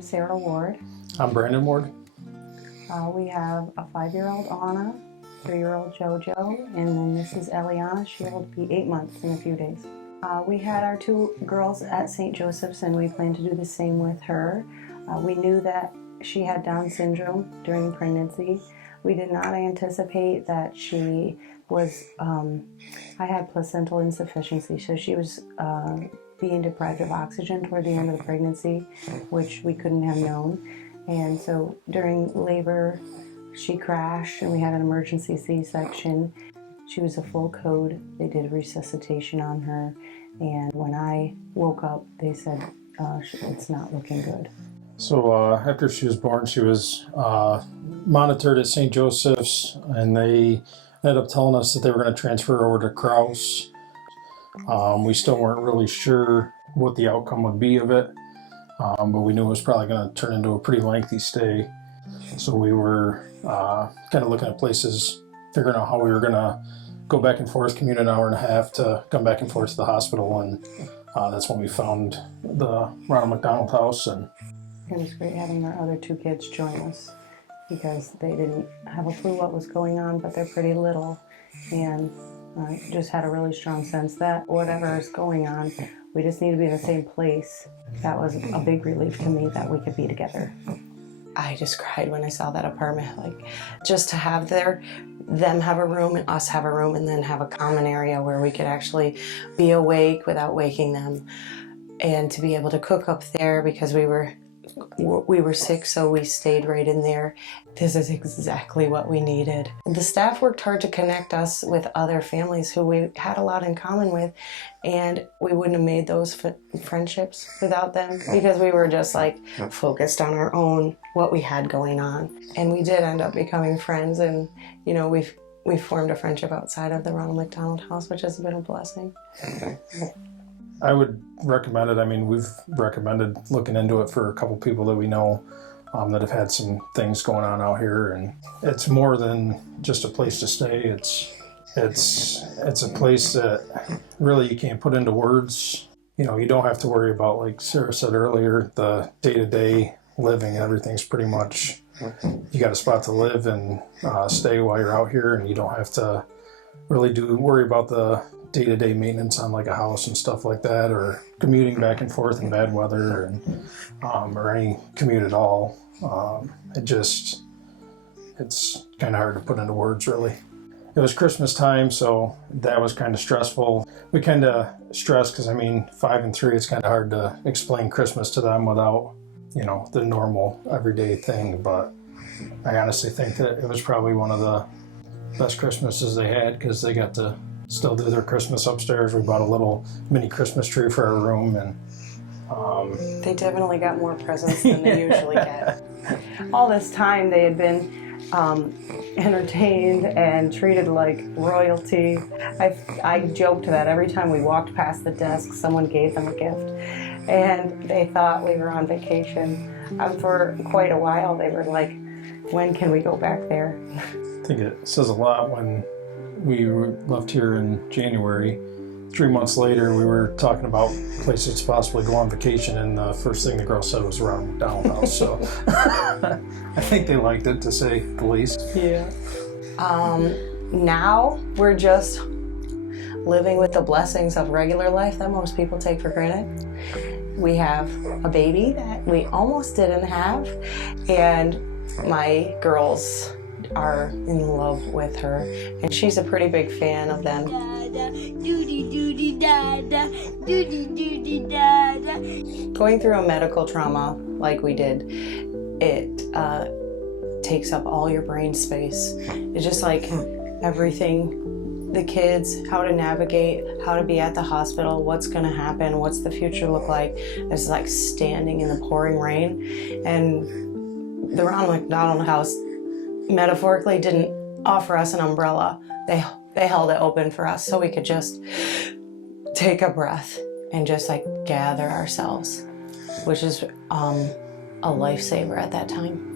I'm Sarah Ward. I'm Brandon Ward. We have a 5-year-old Anna, 3-year-old Jojo, and then this is Eliana. She'll be 8 months in a few days. We had our 2 girls at St. Joseph's, and we plan to do the same with her. We knew that she had Down syndrome during pregnancy. We did not anticipate that she was, I had placental insufficiency, so she was being deprived of oxygen toward the end of the pregnancy, which we couldn't have known. And so during labor, she crashed and we had an emergency C-section. She was a full code. They did resuscitation on her. And when I woke up, they said, it's not looking good. So after she was born, she was monitored at St. Joseph's, and they ended up telling us that they were going to transfer her over to Crouse. We still weren't really sure what the outcome would be of it, but we knew it was probably going to turn into a pretty lengthy stay. So we were kind of looking at places, figuring out how we were going to go back and forth, commute an hour and a half to come back and forth to the hospital, and that's when we found the Ronald McDonald House. And it was great having our other 2 kids join us because they didn't have a clue what was going on, but they're pretty little, and just had a really strong sense that whatever is going on, we just need to be in the same place. That was a big relief to me that we could be together. I just cried when I saw that apartment, like just to have them have a room and us have a room, and then have a common area where we could actually be awake without waking them, and to be able to cook up there because we were sick, so we stayed right in there. This is exactly what we needed. The staff worked hard to connect us with other families who we had a lot in common with, and we wouldn't have made those friendships without them because we were just like focused on our own, what we had going on. And we did end up becoming friends, and you know, we formed a friendship outside of the Ronald McDonald House, which has been a blessing. I would recommend it. I mean, we've recommended looking into it for a couple people that we know that have had some things going on out here, and it's more than just a place to stay. It's a place that really you can't put into words. You know, you don't have to worry about, like Sarah said earlier, the day-to-day living. Everything's pretty much, you got a spot to live and stay while you're out here, and you don't have to really worry about the day-to-day maintenance on like a house and stuff like that, or commuting back and forth in bad weather, and or any commute at all. It's kind of hard to put into words, really. It was Christmas time, so that was kind of stressful. We kind of stressed because, I mean, 5 and 3, it's kind of hard to explain Christmas to them without, you know, the normal everyday thing. But I honestly think that it was probably one of the best Christmases they had because they got to still do their Christmas upstairs. We bought a little mini Christmas tree for our room, and they definitely got more presents than they usually get. All this time they had been entertained and treated like royalty. I joked that every time we walked past the desk, someone gave them a gift, and they thought we were on vacation. For quite a while they were like, when can we go back there? I think it says a lot when we left here in January. 3 months later, we were talking about places to possibly go on vacation, and the first thing the girl said was Ronald McDonald House. So I think they liked it, to say the least. Yeah. Now we're just living with the blessings of regular life that most people take for granted. We have a baby that we almost didn't have, and my girls are in love with her, and she's a pretty big fan of them. Going through a medical trauma like we did, it takes up all your brain space. It's just like everything, the kids, how to navigate, how to be at the hospital, what's going to happen, what's the future look like. It's like standing in the pouring rain, and the Ronald McDonald House metaphorically didn't offer us an umbrella. They held it open for us so we could just take a breath and just like gather ourselves, which is a lifesaver at that time.